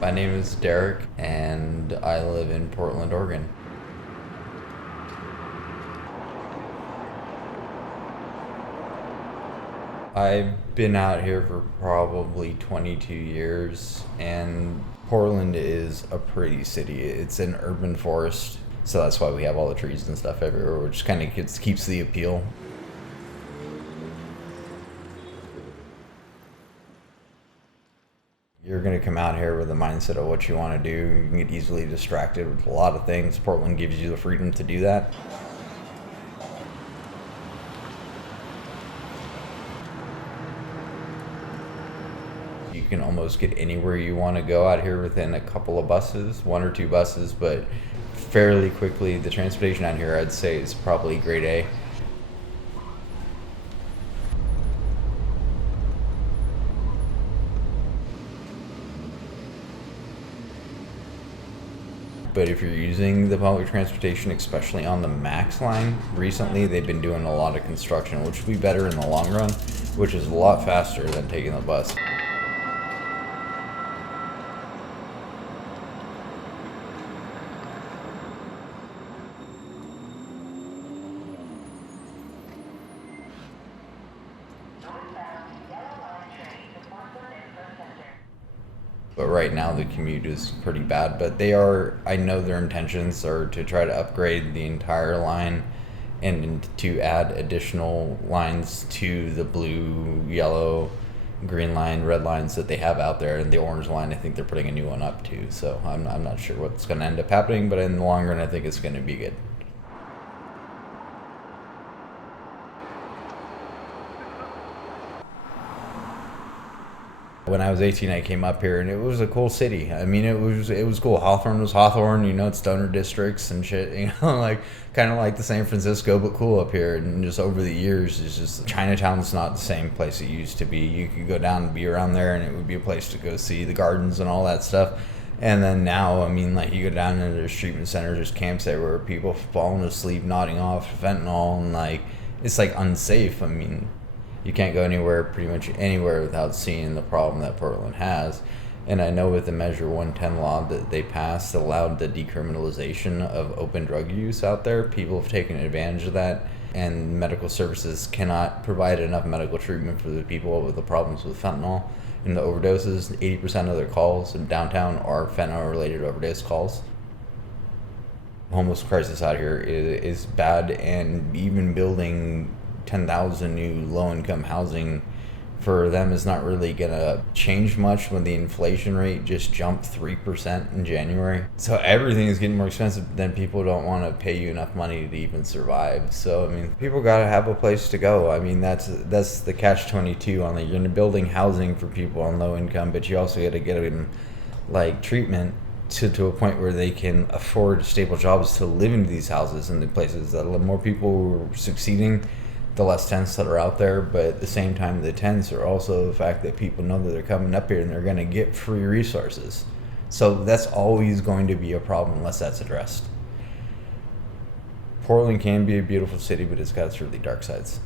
My name is Derek, and I live in Portland, Oregon. I've been out here for probably 22 years, and Portland is a pretty city. It's an urban forest, so that's why we have all the trees and stuff everywhere, which kind of keeps the appeal. You're going to come out here with a mindset of what you want to do. You can get easily distracted with a lot of things. Portland gives you the freedom to do that. You can almost get anywhere you want to go out here within a couple of buses, one or two buses, but fairly quickly. The transportation out here, I'd say, is probably grade A. But if you're using the public transportation, especially on the Max line, recently they've been doing a lot of construction, which will be better in the long run, which is a lot faster than taking the bus. But right now the commute is pretty bad. But I know their intentions are to try to upgrade the entire line and to add additional lines to the blue, yellow, green line, red lines that they have out there. And the orange line, I think they're putting a new one up too. So I'm not sure what's going to end up happening, but in the long run, I think it's going to be good. When I was 18, I came up here, and it was a cool city. I mean, it was cool. Hawthorne was Hawthorne, it's stoner districts and shit, like kind of like the San Francisco, but cool up here. And just over the years, it's just Chinatown's not the same place it used to be. You could go down and be around there, and it would be a place to go see the gardens and all that stuff. And then now, I mean, like you go down into the treatment center, there's camps there where people falling asleep, nodding off fentanyl, and like it's like unsafe. I mean, you can't go anywhere, pretty much anywhere, without seeing the problem that Portland has. And I know with the Measure 110 law that they passed allowed the decriminalization of open drug use out there. People have taken advantage of that, and medical services cannot provide enough medical treatment for the people with the problems with fentanyl and the overdoses. 80% of their calls in downtown are fentanyl-related overdose calls. Homeless crisis out here is bad, and even building 10,000 new low-income housing for them is not really gonna change much when the inflation rate just jumped 3% in January. So everything is getting more expensive. Then people don't want to pay you enough money to even survive. So I mean, people gotta have a place to go. I mean, that's the catch-22 on it. You're building housing for people on low income, but you also got to get them like treatment to a point where they can afford stable jobs to live in these houses and the places that more people who are succeeding, the less tents that are out there. But at the same time, the tents are also the fact that people know that they're coming up here and they're going to get free resources. So that's always going to be a problem unless that's addressed. Portland can be a beautiful city, but it's got its really dark sides.